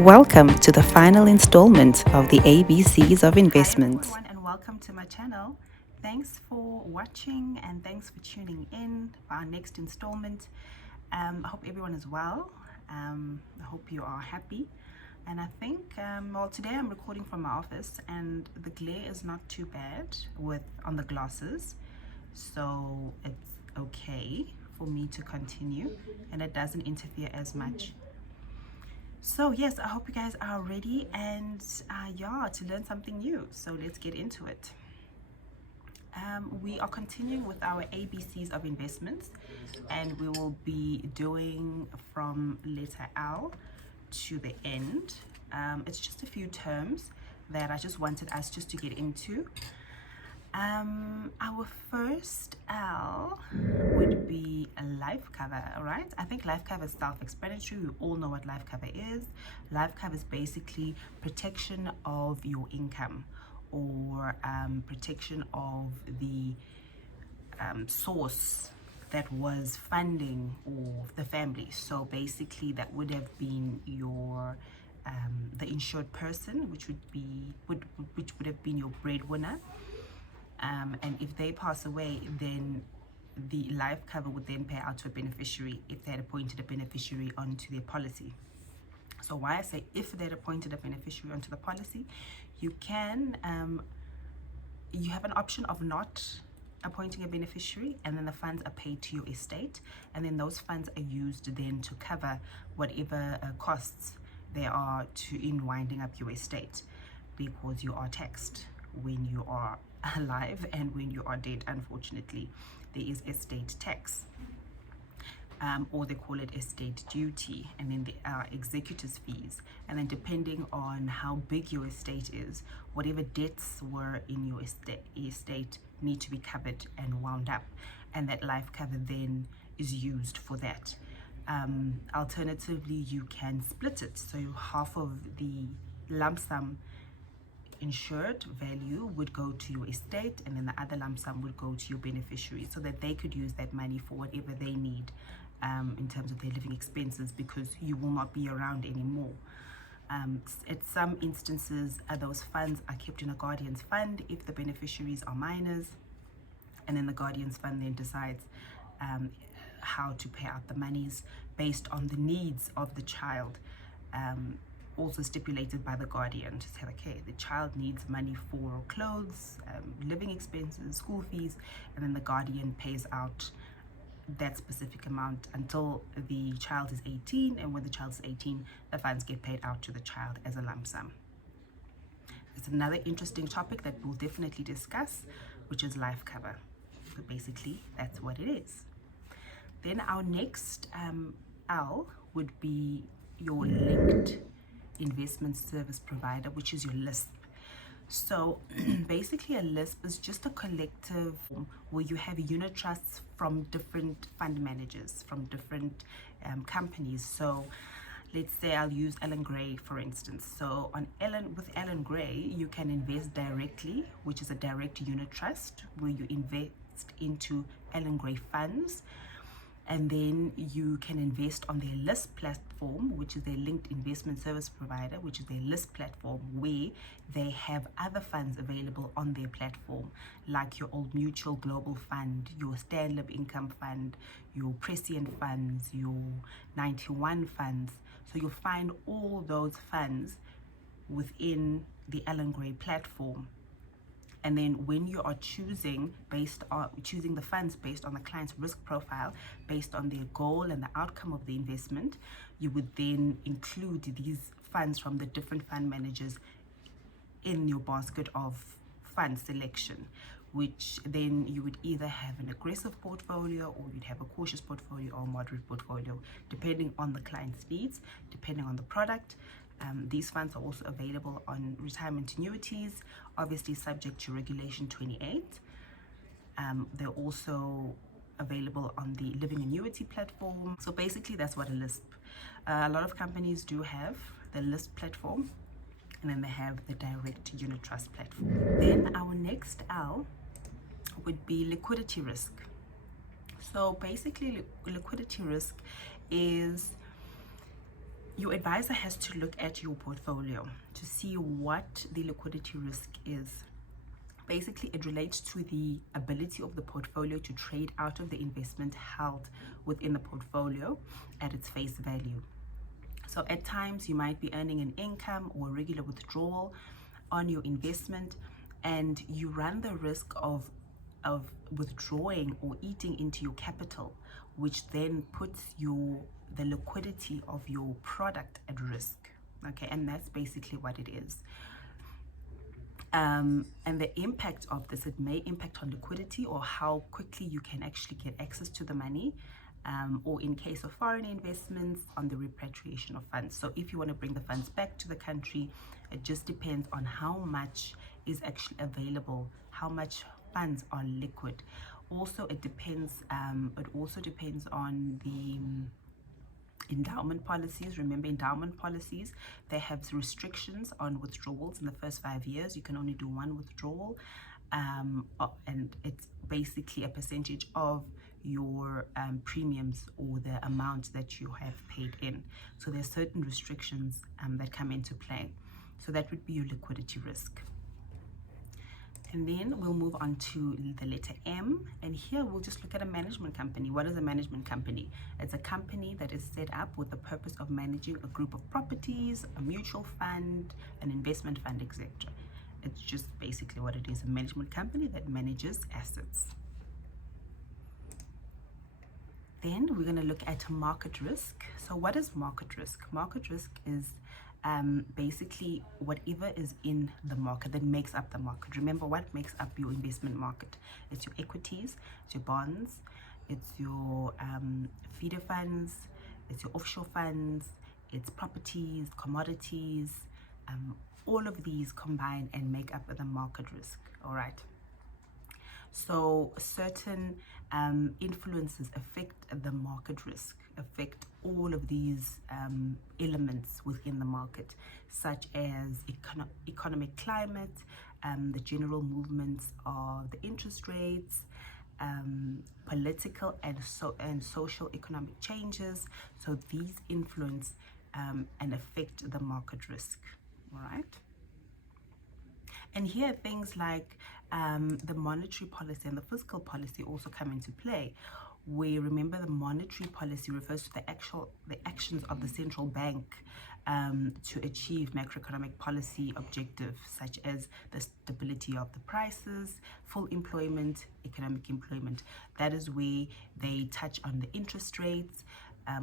Welcome to the final installment of the ABCs of Investments. Hi everyone, and welcome to my channel. Thanks for watching and thanks for tuning in for our next installment. I hope everyone is well. I hope you are happy. And I think, today I'm recording from my office and the glare is not too bad on the glasses. So it's okay for me to continue and it doesn't interfere as much. So yes, I hope you guys are ready and to learn something new. So let's get into it. We are continuing with our ABCs of investments and we will be doing from letter L to the end. It's just a few terms that I just wanted us just to get into. Our first L would be a life cover, all right? I think life cover is self-explanatory. We all know what life cover is. Life cover is basically protection of your income or protection of the source that was funding or the family. So basically that would have been your the insured person, which would have been your breadwinner. And if they pass away, then the life cover would then pay out to a beneficiary if they had appointed a beneficiary onto their policy. So why I say if they'd appointed a beneficiary onto the policy, you have an option of not appointing a beneficiary, and then the funds are paid to your estate, and then those funds are used then to cover whatever costs there are in winding up your estate, because you are taxed when you are alive and when you are dead. Unfortunately, there is estate tax, or they call it estate duty, and then there are executors fees, and then depending on how big your estate is, whatever debts were in your estate need to be covered and wound up, and that life cover then is used for that. Alternatively, you can split it, so half of the lump sum insured value would go to your estate, and then the other lump sum would go to your beneficiary, so that they could use that money for whatever they need in terms of their living expenses, because you will not be around anymore. At some instances, those funds are kept in a guardian's fund if the beneficiaries are minors, and then the guardian's fund then decides how to pay out the monies based on the needs of the child. Also stipulated by the guardian to say, okay, the child needs money for clothes, living expenses, school fees, and then the guardian pays out that specific amount until the child is 18, and when the child is 18, the funds get paid out to the child as a lump sum. It's another interesting topic that we'll definitely discuss, which is life cover. But basically, that's what it is. Then our next L would be your linked investment service provider, which is your LISP. So basically a LISP is just a collective where you have unit trusts from different fund managers, from different companies. So let's say I'll use Ellen Gray for instance. So with Ellen Gray, you can invest directly, which is a direct unit trust where you invest into Ellen Gray funds. And then you can invest on their LISP platform, which is their linked investment service provider, which is their LISP platform, where they have other funds available on their platform, like your Old Mutual Global Fund, your Stanlib Income Fund, your Prescient Funds, your 91 Funds. So you'll find all those funds within the Ellen Gray platform. And then when you are choosing the funds based on the client's risk profile, based on their goal and the outcome of the investment, you would then include these funds from the different fund managers in your basket of fund selection, which then you would either have an aggressive portfolio, or you'd have a cautious portfolio, or a moderate portfolio, depending on the client's needs, depending on the product. These funds are also available on retirement annuities, obviously subject to Regulation 28. They're also available on the living annuity platform. So basically that's what a LISP. A lot of companies do have the LISP platform, and then they have the direct unit trust platform. Then our next L would be liquidity risk. So basically liquidity risk is your advisor has to look at your portfolio to see what the liquidity risk is. Basically, it relates to the ability of the portfolio to trade out of the investment held within the portfolio at its face value. So at times you might be earning an income or a regular withdrawal on your investment, and you run the risk of withdrawing or eating into your capital, which then puts the liquidity of your product at risk. Okay, and that's basically what it is. And the impact of this, it may impact on liquidity or how quickly you can actually get access to the money, or in case of foreign investments, on the repatriation of funds. So if you want to bring the funds back to the country, it just depends on how much is actually available, how much funds are liquid. Also, it also depends on the endowment policies. Remember, endowment policies, they have restrictions on withdrawals. In the first 5 years, you can only do one withdrawal, and it's basically a percentage of your premiums or the amount that you have paid in. So there's certain restrictions that come into play. So that would be your liquidity risk. And then we'll move on to the letter M, and here we'll just look at a management company. What is a management company? It's a company that is set up with the purpose of managing a group of properties, a mutual fund, an investment fund, etc. It's just basically what it is, a management company that manages assets. Then we're going to look at market risk. So what is market risk? Market risk is basically whatever is in the market that makes up the market. Remember, what makes up your investment market? It's your equities, it's your bonds, it's your feeder funds, it's your offshore funds, it's properties, commodities. All of these combine and make up the market risk. All right. So certain influences affect the market risk, affect all of these elements within the market, such as economic climate, the general movements of the interest rates, political and social economic changes. So these influence and affect the market risk. All right. And here things like the monetary policy and the fiscal policy also come into play, where, remember, the monetary policy refers to the actions of the central bank to achieve macroeconomic policy objectives, such as the stability of the prices, full employment, economic employment. That is where they touch on the interest rates,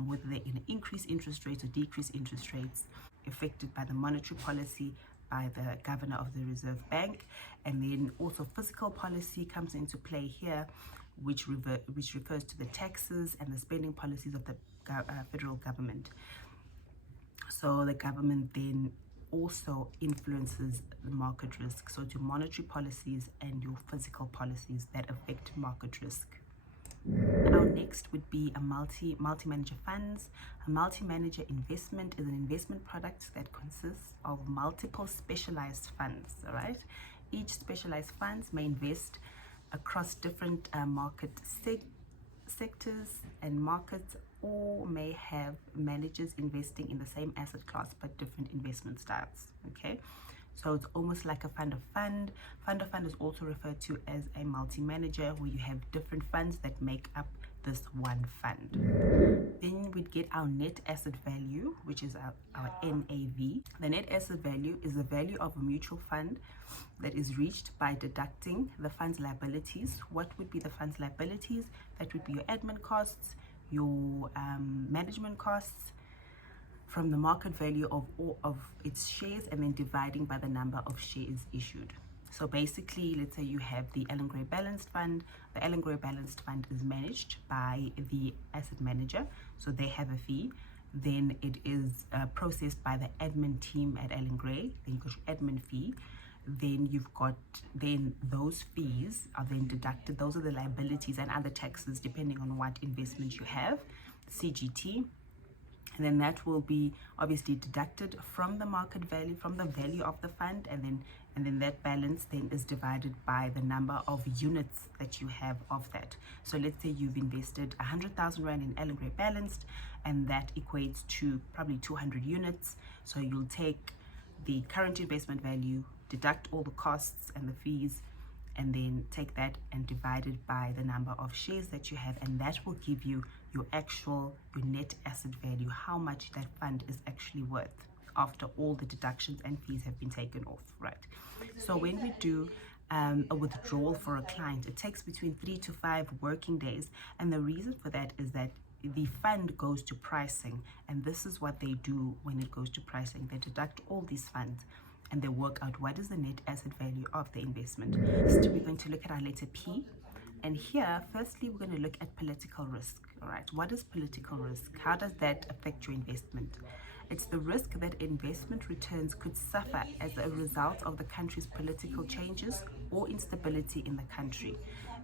whether they increase interest rates or decrease interest rates, affected by the monetary policy by the governor of the Reserve Bank. And then also fiscal policy comes into play here, which refers to the taxes and the spending policies of the federal government. So the government then also influences the market risk. So to monetary policies and your fiscal policies that affect market risk. Our next would be a multi-manager funds. A multi-manager investment is an investment product that consists of multiple specialized funds. All right, each specialized funds may invest across different market sectors and markets, or may have managers investing in the same asset class but different investment styles. Okay, so it's almost like a fund of fund. Fund of fund is also referred to as a multi-manager, where you have different funds that make up this one fund. Then we'd get our net asset value, which is our NAV. The net asset value is the value of a mutual fund that is reached by deducting the fund's liabilities. What would be the fund's liabilities? That would be your admin costs, your management costs, from the market value of all of its shares, and then dividing by the number of shares issued. So basically, let's say you have the Ellen Gray Balanced Fund. The Ellen Gray Balanced Fund is managed by the asset manager, so they have a fee. Then it is processed by the admin team at Ellen Gray. Then you've got your admin fee. Then you've got, then those fees are then deducted. Those are the liabilities and other taxes depending on what investment you have, CGT. And then that will be obviously deducted from the market value, from the value of the fund, and then that balance then is divided by the number of units that you have of that. So let's say you've invested 100,000 Rand in Ellen Gray Balanced, and that equates to probably 200 units. So you'll take the current investment value, deduct all the costs and the fees, and then take that and divide it by the number of shares that you have, and that will give you your net asset value, how much that fund is actually worth after all the deductions and fees have been taken off, right? So when we do a withdrawal for a client, it takes between 3 to 5 working days, and the reason for that is that the fund goes to pricing, and this is what they do when it goes to pricing. They deduct all these funds and they work out what is the net asset value of the investment. Next, we're going to look at our letter P. And here, firstly, we're going to look at political risk. All right, what is political risk? How does that affect your investment? It's the risk that investment returns could suffer as a result of the country's political changes or instability in the country.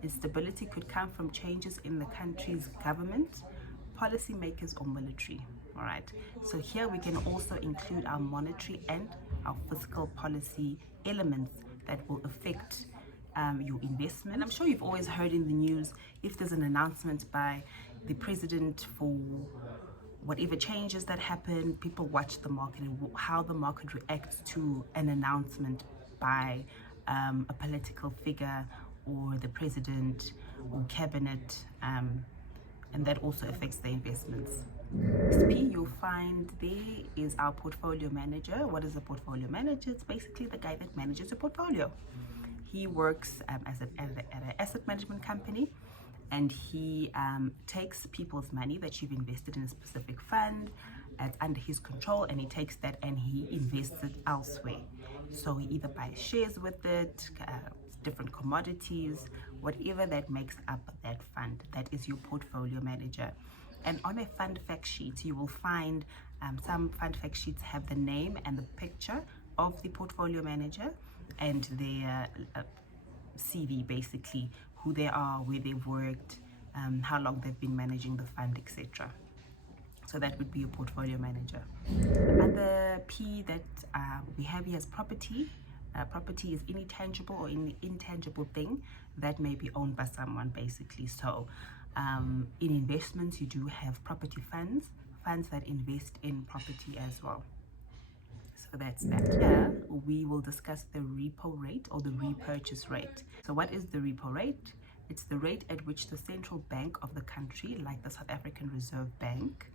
Instability could come from changes in the country's government, policymakers, or military. All right, so here we can also include our monetary and our fiscal policy elements that will affect your investment. And I'm sure you've always heard in the news, if there's an announcement by the president for whatever changes that happen, people watch the market and how the market reacts to an announcement by a political figure or the president or cabinet, and that also affects the investments. LISP, you'll find there is our portfolio manager. What is a portfolio manager? It's basically the guy that manages a portfolio. He works at an asset management company, and he takes people's money that you've invested in a specific fund under his control, and he takes that and he invests it elsewhere. So he either buys shares with it, different commodities, whatever that makes up that fund. That is your portfolio manager. And on a fund fact sheet, you will find some fund fact sheets have the name and the picture of the portfolio manager and their CV, basically, who they are, where they've worked, how long they've been managing the fund, etc. So that would be a portfolio manager. Other P that we have here is property. Property is any tangible or any intangible thing that may be owned by someone, basically. So in investments, you do have property funds that invest in property as well. So that's that. Here we will discuss the repo rate or the repurchase rate. So what is the repo rate? It's the rate at which the central bank of the country, like the South African Reserve Bank,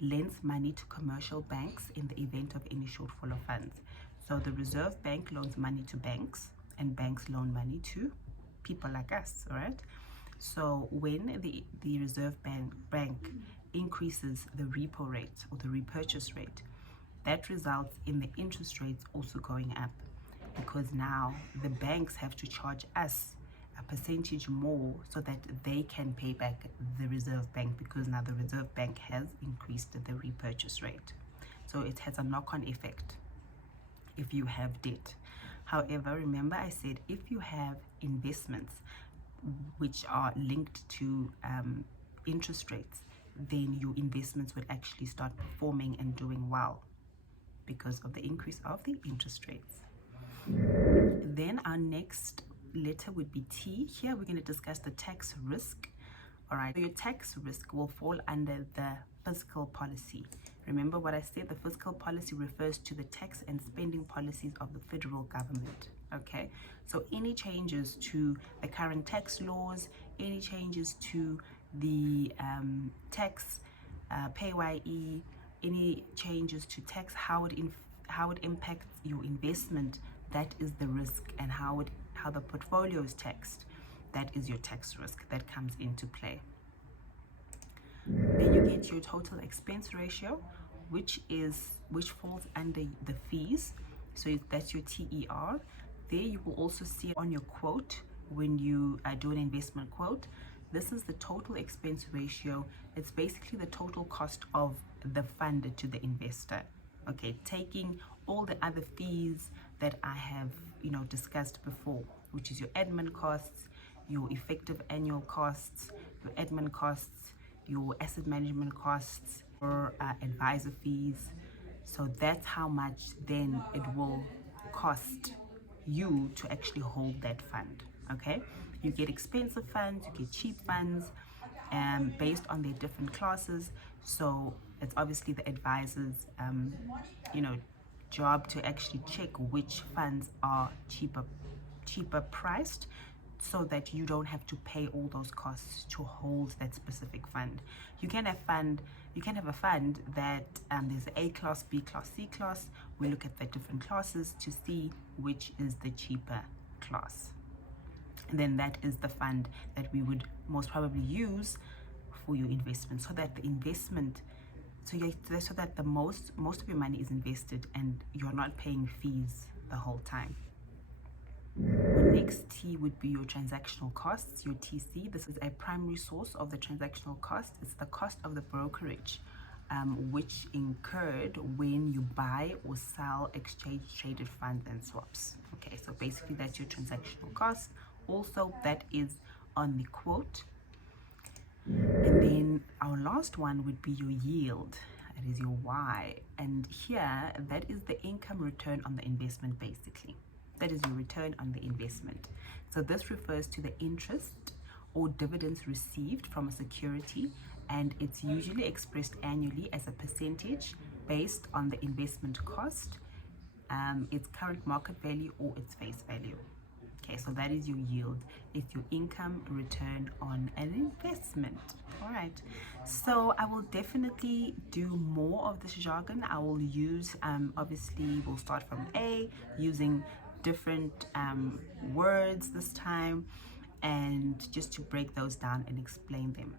lends money to commercial banks in the event of any shortfall of funds. So the Reserve Bank loans money to banks, and banks loan money to people like us, all right? So when the Reserve Bank increases the repo rate or the repurchase rate, that results in the interest rates also going up, because now the banks have to charge us a percentage more so that they can pay back the Reserve Bank, because now the Reserve Bank has increased the repurchase rate. So it has a knock-on effect if you have debt. However, remember I said if you have investments which are linked to interest rates, then your investments will actually start performing and doing well because of the increase of the interest rates. Then our next letter would be T. Here we're going to discuss the tax risk. All right, so your tax risk will fall under the fiscal policy. Remember what I said, the fiscal policy refers to the tax and spending policies of the federal government. Okay, so any changes to the current tax laws, any changes to the tax PAYE, any changes to tax, how it impacts your investment, that is the risk, and how the portfolio is taxed, that is your tax risk that comes into play. Then you get your total expense ratio, which falls under the fees. So that's your TER. There you will also see on your quote, when you do an investment quote, this is the total expense ratio. It's basically the total cost of the fund to the investor. Okay, taking all the other fees that I have discussed before, which is your admin costs, your effective annual costs, your admin costs, your asset management costs, or advisor fees. So that's how much then it will cost you to actually hold that fund. Okay, you get expensive funds, you get cheap funds, based on their different classes. So it's obviously the advisor's, job to actually check which funds are cheaper priced, so that you don't have to pay all those costs to hold that specific fund. You can have a fund that there's A class, B class, C class. We look at the different classes to see which is the cheaper class. And then that is the fund that we would most probably use for your investment, so that the investment so that the most of your money is invested and you're not paying fees the whole time. The next T would be your transactional costs, your TC. This is a primary source of the transactional cost. It's the cost of the brokerage, which incurred when you buy or sell exchange traded funds and swaps. Okay, so basically that's your transactional cost. Also, that is on the quote. And then our last one would be your yield. That is your Y. And here, that is the income return on the investment, basically. That is your return on the investment. So this refers to the interest or dividends received from a security, and it's usually expressed annually as a percentage based on the investment cost, its current market value, or its face value. Okay, so that is your yield. It's your income return on an investment. All right, so I will definitely do more of this jargon. I will use, obviously, we'll start from A, using different words this time, and just to break those down and explain them.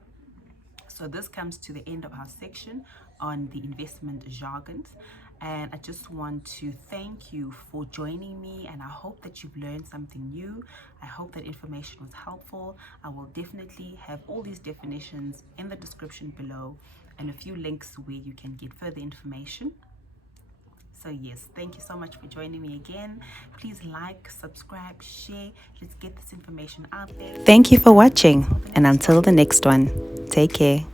So this comes to the end of our section on the investment jargons. And I just want to thank you for joining me, and I hope that you've learned something new. I hope that information was helpful. I will definitely have all these definitions in the description below and a few links where you can get further information. So yes, thank you so much for joining me again. Please like, subscribe, share. Let's get this information out there. Thank you for watching, and until the next one, take care.